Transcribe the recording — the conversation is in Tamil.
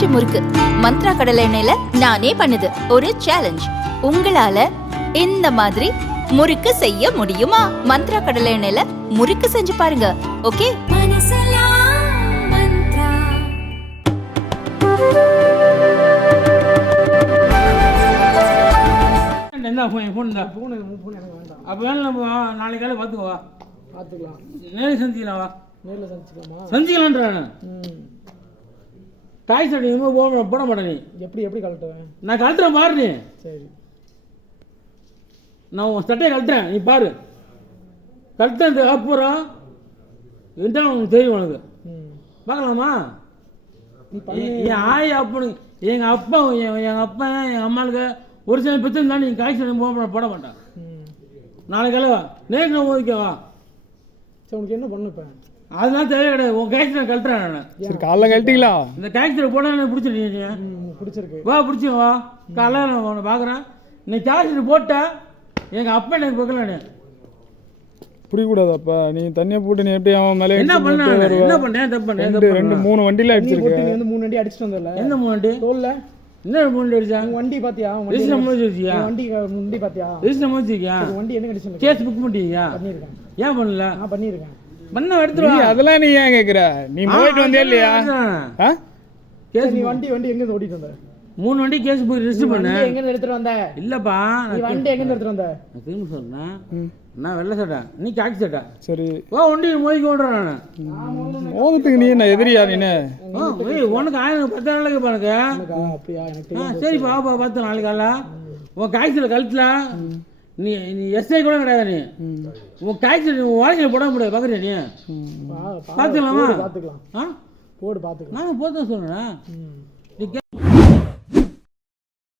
பஞ்சு முறுக்கு மந்த்ரா கடலை எண்ணெயில நானே பண்ணுது. ஒரு சேலஞ்ச், உங்களால இந்த மாதிரி முறுக்கு செய்ய முடியுமா? மந்த்ரா கடலை எண்ணெயில முறுக்கு செஞ்சு பாருங்க. ஓகே. என்ன ஃபோன் தான் ஃபோன் எனக்கு வேண்டாம். அப்போ வேணும் நம்ம நாளைக்கு காலை பார்த்துக்கவா, பார்த்துக்கலாம். நேரில் சந்திக்கலாம்வா, நேரில் சந்திக்கலாமா? சந்திக்கலான்றானே. தாய் சட்டை இனிமேல் போட மாட்டேன். நீ எப்படி கழட்டுவேன்? நான் கழட்டுறேன் பாரு. நீ சரி, நான் உன் சட்டையை கழட்டுறேன், நீ பாரு. கழட்டேன் அப்புறம் என்ன உனக்கு தெரியும். உனக்கு பார்க்கலாமா? என் ஆய் அப்பனு எங்கள் அப்பா எங்கள் அப்பா எங்கள் அம்மாளுக்கு ஒரு சில பிரச்சனை இருந்தாலும் நீங்கள் காய்ச்சி போட மாட்டான். நாளைக்கு கலவா நேற்று நான் ஓதிக்கவா. சரி, உனக்கு என்ன பண்ணு இப்போ? அதெல்லாம் தேவையே கிடையாது. உன் காய்ச்சி நான் கழட்டுறேன். நான் சரி, காலைல கழட்டிங்களா? இந்த காய்ச்சல் போட எனக்கு பிடிச்சிருக்கு. பிடிச்சிருக்கு, வா பிடிச்சி வா. காலைல நான் உன்னை பார்க்குறேன். இன்னைக்கு காய்ச்சல் போட்டேன் எங்கள் அப்பா எனக்கு பார்க்கல. புரியக்கூடாதாப்பா, நீ தண்ணியை போட்டு நீ எப்படி அவன் மேலே என்ன பண்ணேன்? தப்பு பண்ணேன். 2-3 வண்டியில் அடிச்சிருக்கேன். 3 வண்டி அடிச்சுட்டு வந்தல. எந்த 3 வண்டி? தோல்ல என்ன 3 வண்டி அடிச்சா? வண்டி பாத்தியா? வண்டி பாத்தியா? வண்டி என்ன கண்டிஷன்? கேஸ் புக் பண்ணிட்டீங்க? பண்ணிருக்கேன். ஏன் பண்ணல? நான் பண்ணிருக்கேன். பண்ண எடுத்துட்டு வா. அதெல்லாம் நீ ஏன் கேக்குற? நீ போயிட்டு வந்தே இல்லையா? கேஸ் நீ வண்டி எங்க ஓடிட்டு வந்த? 3 வண்டி கேஸ் போய் ரெஜிஸ்டர் பண்ண. எங்க எடுத்துட்டு வந்த? இல்லப்பா, நீ வண்டி எங்க எடுத்துட்டு வந்த? நான் திரும்ப சொல்றேன். நான் வெள்ளை சட்டை, நீ காக்கி சட்டை. சரி, வா வண்டி மோதிக்கு ஓடுறேன். நான் மோதத்துக்கு நீ என்ன எதிரியா? நீ உனக்கு 10 நாளைக்கு பாருங்க. அப்படியா? சரிப்பா, வா பார்த்து நாளைக்கு காலைல உன் காய்ச்சல் கழுத்துல நீ எஸ்ஐ கூட கிடையாது. நீ உன் காய்ச்சல் உன் வாழ்க்கையில் போட முடியாது. பார்க்குறியா? நீ பார்த்துக்கலாமா? பார்த்துக்கலாம், போடு பார்த்துக்கலாம். நான் போதான் சொல்றேன்.